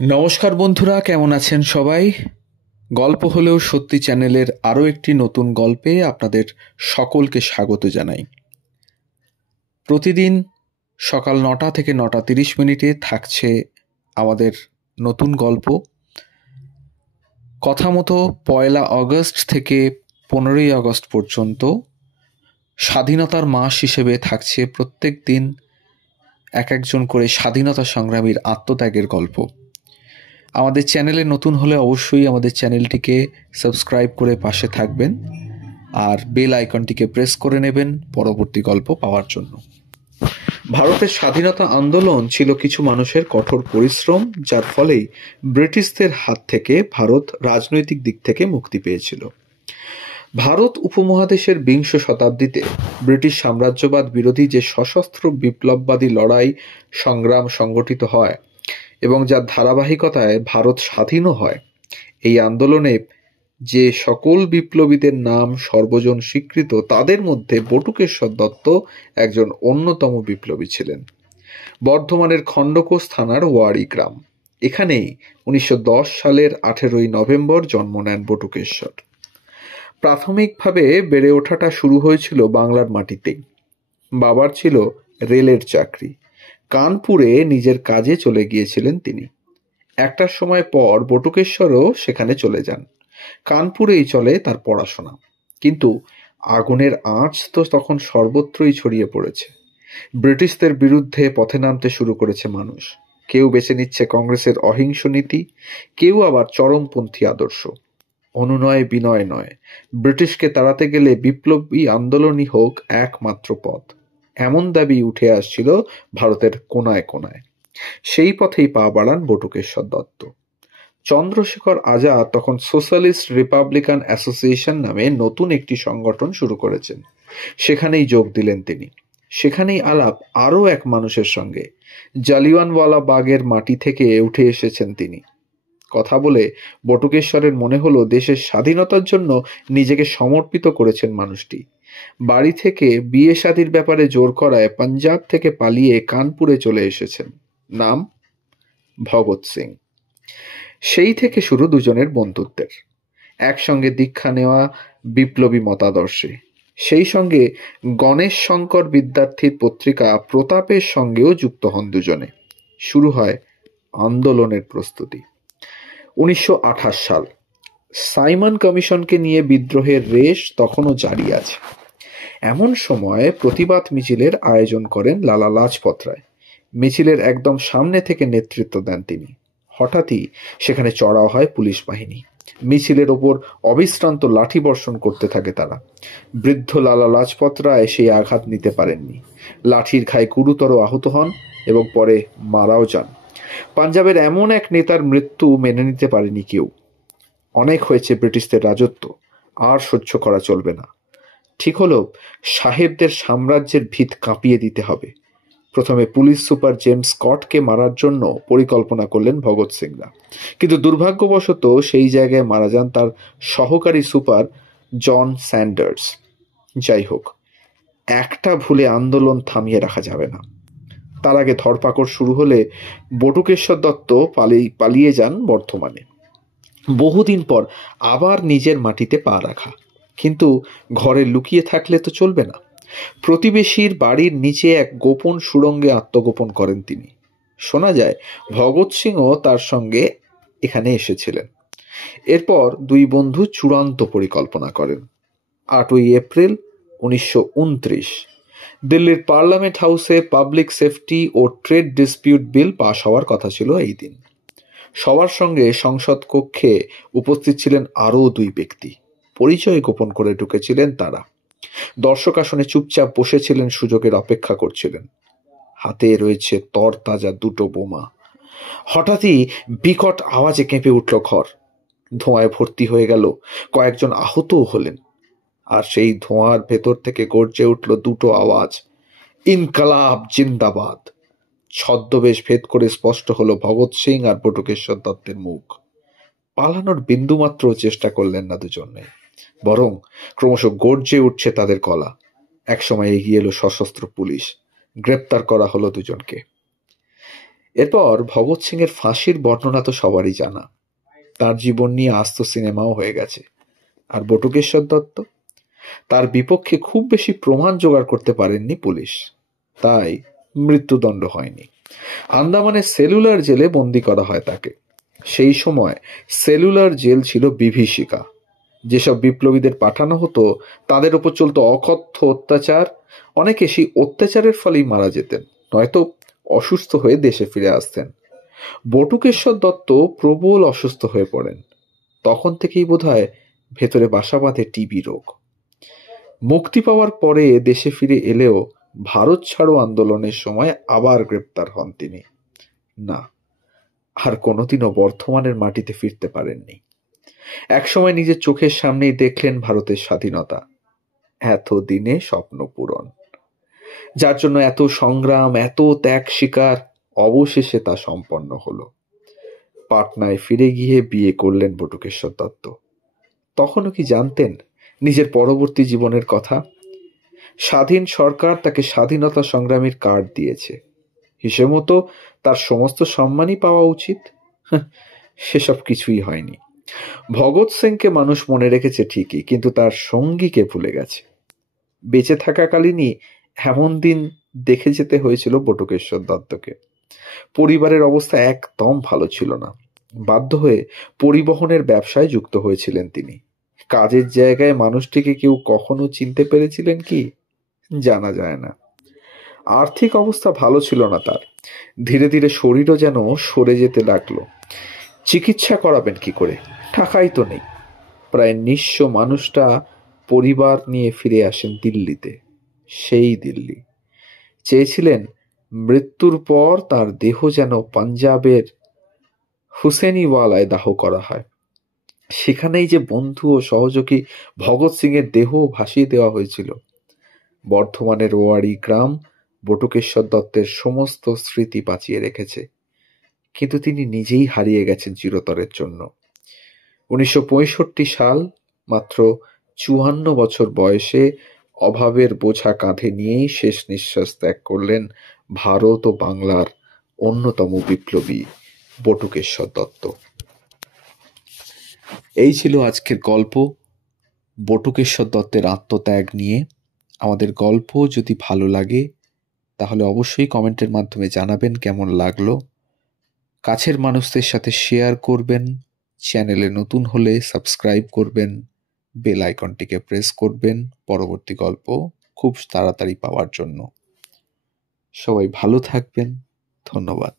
নমস্কার বন্ধুরা, কেমন আছেন সবাই? গল্প হলেও সত্যি চ্যানেলের আরও একটি নতুন গল্পে আপনাদের সকলকে স্বাগত জানাই। প্রতিদিন সকাল 9টা থেকে 9:30 থাকছে আমাদের নতুন গল্প। কথা মতো 1 আগস্ট থেকে 15ই আগস্ট পর্যন্ত স্বাধীনতার মাস হিসেবে থাকছে প্রত্যেক দিন এক একজন করে স্বাধীনতা সংগ্রামীর আত্মত্যাগের গল্প। আমাদের চ্যানেলে নতুন হলে অবশ্যই আমাদের চ্যানেলটিকে সাবস্ক্রাইব করে পাশে থাকবেন আর বেল আইকনটিকে প্রেস করে নেবেন পরবর্তী গল্প পাওয়ার জন্য। ভারতের স্বাধীনতা আন্দোলন ছিল কিছু মানুষের কঠোর পরিশ্রম, যার ফলেই ব্রিটিশদের হাত থেকে ভারত রাজনৈতিক দিক থেকে মুক্তি পেয়েছিল। ভারত উপমহাদেশের বিংশ শতাব্দীতে ব্রিটিশ সাম্রাজ্যবাদ বিরোধী যে সশস্ত্র বিপ্লববাদী লড়াই সংগ্রাম সংগঠিত হয় এবং যার ধারাবাহিকতায় ভারত স্বাধীনও হয়, এই আন্দোলনে যে সকল বিপ্লবীদের নাম সর্বজন স্বীকৃত, তাদের মধ্যে বটুকেশ্বর দত্ত একজন অন্যতম বিপ্লবী ছিলেন। বর্ধমানের খণ্ডকোষ থানার ওয়ারি গ্রাম, এখানেই 1910 সালের 18ই নভেম্বর জন্ম নেন বটুকেশ্বর। প্রাথমিকভাবে বেড়ে ওঠাটা শুরু হয়েছিল বাংলার মাটিতেই। বাবার ছিল রেলের চাকরি। কানপুরে নিজের কাজে চলে গিয়েছিলেন তিনি। একটার সময় পর বটুকেশ্বরও সেখানে চলে যান। কানপুরেই চলে তার পড়াশোনা। কিন্তু আগুনের আঁচ তো তখন সর্বত্রই ছড়িয়ে পড়েছে। ব্রিটিশদের বিরুদ্ধে পথে নামতে শুরু করেছে মানুষ। কেউ বেছে নিচ্ছে কংগ্রেসের অহিংস নীতি, কেউ আবার চরমপন্থী আদর্শ। অনুনয় বিনয় নয়, ব্রিটিশকে তাড়াতে গেলে বিপ্লবী আন্দোলনই হোক একমাত্র পথ, এমন দাবি উঠে আসছিল ভারতের কোনায় কোনায়। সেই পথেই পা বাড়ান বটুকেশ্বর দত্ত। চন্দ্রশেখর আজাদ তখন সোশ্যালিস্ট রিপাবলিকান অ্যাসোসিয়েশন নামে নতুন একটি সংগঠন শুরু করেছেন। সেখানেই যোগ দিলেন তিনি। সেখানেই আলাপ আরও এক মানুষের সঙ্গে। জালিয়ানওয়ালা বাগের মাটি থেকে উঠে এসেছেন তিনি। কথা বলে বটুকেশ্বরের মনে হলো দেশের স্বাধীনতার জন্য নিজেকে সমর্পিত করেছেন মানুষটি। বাড়ি থেকে বিয়ে শাদির ব্যাপারে জোর করায় পাঞ্জাব থেকে পালিয়ে কানপুরে চলে এসেছেন। নাম ভগৎ সিং। সেই থেকে শুরু দুজনের বন্ধুত্বের। একসঙ্গে দীক্ষা নেওয়া বিপ্লবী মতাদর্শে। সেই সঙ্গে গণেশ শঙ্কর বিদ্যার্থীর পত্রিকা প্রতাপের সঙ্গেও যুক্ত হন দুজনে। শুরু হয় আন্দোলনের প্রস্তুতি। 1928 সাল। সাইমন কমিশনকে নিয়ে বিদ্রোহের রেশ তখনও জারি আছে। এমন সময় প্রতিবাদ মিছিলের আয়োজন করেন লালা লাজপত রায়। মিছিলের একদম সামনে থেকে নেতৃত্ব দেন তিনি। হঠাৎই সেখানে চড়াও হয় পুলিশ বাহিনী। মিছিলের ওপর অবিশ্রান্ত লাঠি বর্ষণ করতে থাকে তারা। বৃদ্ধ লালা লাজপত রায় সেই আঘাত নিতে পারেননি। লাঠির ঘায়ে গুরুতর আহত হন এবং পরে মারাও যান। পাঞ্জাবের এমন এক নেতার মৃত্যু মেনে নিতে পারেনি কেউ। অনেক হয়েছে ব্রিটিশদের রাজত্ব, আর সহ্য করা চলবে না। ঠিক হলো সাহেবদের সাম্রাজ্যের ভিত কাঁপিয়ে দিতে হবে। প্রথমে পুলিশ সুপার জেমস স্কটকে মারার জন্য পরিকল্পনা করলেন ভগৎ সিংরা, কিন্তু দুর্ভাগ্যবশত সেই জায়গায় মারা যান তার সহকারী সুপার জন স্যান্ডার্স। যাই হোক, একটা ভুলে আন্দোলন থামিয়ে রাখা যাবে না। তার আগে ধরপাকড় শুরু হলে বটুকেশ্বর দত্ত পালিয়ে যান বর্ধমানে। বহুদিন পর আবার নিজের মাটিতে পা রাখা। কিন্তু ঘরে লুকিয়ে থাকলে তো চলবে না। প্রতিবেশীর বাড়ির নিচে এক গোপন সুড়ঙ্গে আত্মগোপন করেন তিনি। শোনা যায় ভগৎ সিংও তার সঙ্গে এখানে এসেছিলেন। এরপর দুই বন্ধু চূড়ান্ত পরিকল্পনা করেন। 8ই এপ্রিল 1929 দিল্লির পার্লামেন্ট হাউসে পাবলিক সেফটি ও ট্রেড ডিসপিউট বিল পাশ হওয়ার কথা ছিল এই দিন। সবার সঙ্গে সংসদ কক্ষে উপস্থিত ছিলেন আরও দুই ব্যক্তি। পরিচয় গোপন করে ঢুকেছিলেন তারা। দর্শক আসনে চুপচাপ বসেছিলেন, সুযোগের অপেক্ষা করছিলেন। হাতে রয়েছে তরতাজা দুটো বোমা। হঠাৎই বিকট আওয়াজে কেঁপে উঠল ঘর। ধোঁয়ায় ভর্তি হয়ে গেল। কয়েকজন আহতও হলেন। আর সেই ধোঁয়ার ভেতর থেকে গর্জে উঠল দুটো আওয়াজ, ইনকালাব জিন্দাবাদ। ছদ্মবেশ ভেদ করে স্পষ্ট হলো ভগৎ সিং আর বটুকেশ্বর দত্তের মুখ। পালানোর বিন্দুমাত্র চেষ্টা করলেন না দুজনে, বরং ক্রমশ গর্জে উঠছে তাদের গলা। একসময় এগিয়ে এলো সশস্ত্র পুলিশ। গ্রেপ্তার করা হলো দুজনকে। এরপর ভগৎ সিং এর ফাঁসির বর্ণনা তো সবারই জানা। তার জীবন নিয়ে আস্ত সিনেমাও হয়ে গেছে। আর বটুকেশ্বর দত্ত, তার বিপক্ষে খুব বেশি প্রমাণ জোগাড় করতে পারেননি পুলিশ, তাই মৃত্যুদণ্ড হয়নি। আন্দামানের সেলুলার জেলে বন্দি করা হয় তাকে। সেই সময় সেলুলার জেল ছিল বিভীষিকা। যেসব বিপ্লবীদের পাঠানো হতো তাদের উপর চলত অকথ্য অত্যাচার। অনেকে সেই অত্যাচারের ফলেই মারা যেতেন, নয়তো অসুস্থ হয়ে দেশে ফিরে আসতেন। বটুকেশ্বর দত্ত প্রবল অসুস্থ হয়ে পড়েন। তখন থেকেই বোধহয় ভেতরে বাসা বাঁধে টিবি রোগ। মুক্তি পাওয়ার পরে দেশে ফিরে এলেও ভারত ছাড়ো আন্দোলনের সময় আবার গ্রেপ্তার হন তিনি। না, আর কোনোদিনও বর্ধমানের মাটিতে ফিরতে পারেননি। একসময় নিজের চোখের সামনেই দেখলেন ভারতের স্বাধীনতা। এতদিনে স্বপ্ন পূরণ, যার জন্য এত সংগ্রাম, এত ত্যাগ স্বীকার, অবশেষে তা সম্পন্ন হলো। পাটনায় ফিরে গিয়ে বিয়ে করলেন বটুকেশ্বর দত্ত। তখনও কি জানতেন নিজের পরবর্তী জীবনের কথা? স্বাধীন সরকার তাকে স্বাধীনতা সংগ্রামীর কার্ড দিয়েছে, হিসেব মতো তার সমস্ত সম্মানই পাওয়া উচিত। সেসব কিছুই হয়নি। ভগৎ সিংকে মানুষ মনে রেখেছে ঠিকই, কিন্তু তার সঙ্গীকে ভুলে গেছে। বেঁচে থাকাকালীনই এমন দিন দেখে যেতে হয়েছিল বটুকেশ্বর দত্তকে। পরিবারের অবস্থা একদম ভালো ছিল না। বাধ্য হয়ে পরিবহনের ব্যবসায় যুক্ত হয়েছিলেন তিনি। কাজের জায়গায় মানুষটিকে কেউ কখনো চিনতে পেরেছিলেন কি জানা যায় না। আর্থিক অবস্থা ভালো ছিল না তার। ধীরে ধীরে শরীরও যেন সরে যেতে লাগলো। চিকিৎসা করাবেন কি করে? টাকাই তো নেই। প্রায় নিঃস্ব মানুষটা পরিবার নিয়ে ফিরে আসেন দিল্লিতে। সেই দিল্লি। চেয়েছিলেন মৃত্যুর পর তার দেহ যেন পাঞ্জাবের হুসেনিওয়ালায় দাহ করা হয়। সেখানেই যে বন্ধু ও সহযোগী ভগৎ সিং এর দেহ ভাসিয়ে দেওয়া হয়েছিল। বর্ধমানের ওয়ারি গ্রাম বটুকেশ্বর দত্তের সমস্ত স্মৃতি বাঁচিয়ে রেখেছে, কিন্তু তিনি নিজেই হারিয়ে গেছেন চিরতরের জন্য। 1965 সাল, মাত্র 54 বছর বয়সে অভাবের বোঝা কাঁধে নিয়েই শেষ নিঃশ্বাস ত্যাগ করলেন ভারত ও বাংলার অন্যতম বিপ্লবী বটুকেশ্বর দত্ত। এই ছিল আজকের গল্প বটুকেশ্বর দত্তের আত্মত্যাগ নিয়ে। আমাদের গল্প যদি ভালো লাগে তাহলে অবশ্যই কমেন্টের মাধ্যমে জানাবেন কেমন লাগলো। কাছের মানুষদের সাথে শেয়ার করবেন। চ্যানেলে নতুন হলে সাবস্ক্রাইব করবেন, বেল আইকনটিকে প্রেস করবেন পরবর্তী গল্প খুব তাড়াতাড়ি পাওয়ার জন্য। সবাই ভালো থাকবেন। ধন্যবাদ।